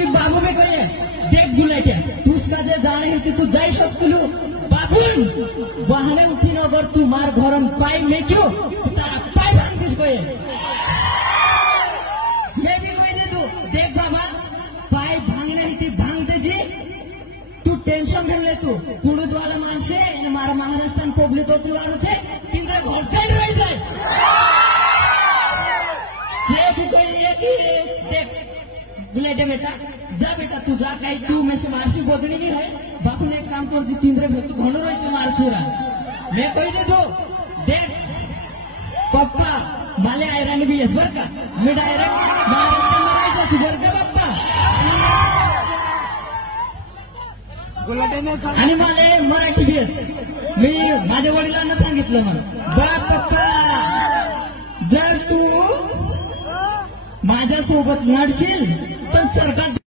कि बाबू में कहे देख बुलेटे तू उसका जे जाने है कि तू जाई सब कुलू बाबून वाहने उठी न अगर तू मार घरम पाई में क्यों तू तारा पाई भांग दिस कोई मैं भी कोई दे तू देख बाबा पाई भांगने ही थी भांग दे जी तू टेंशन कर ले तू कुड़ूद वाला मानसे मारा महाराष्ट्र पब्लिक होती वालों से तिंद्रे घरते रह जाए जे भी कोई ये देख बुलेटे बेटा जा बेटा तू जा काही तू में से मारसी बोधनी नहीं है बापू ने एक काम कर दी तिंद्रे में तू घणो रही तू मारसूरा मैं कोई दे दो देख पप्पा माले आयरन भी येस बर का मी डायरेक्ट महाराष्ट्र मारायचा तू बर का पप्पा आणि माले मराठी बी येस मी माझ्या वडिलांना सांगितलं मला बा पप्पा जर तू माझ्यासोबत लढशील तर सरकार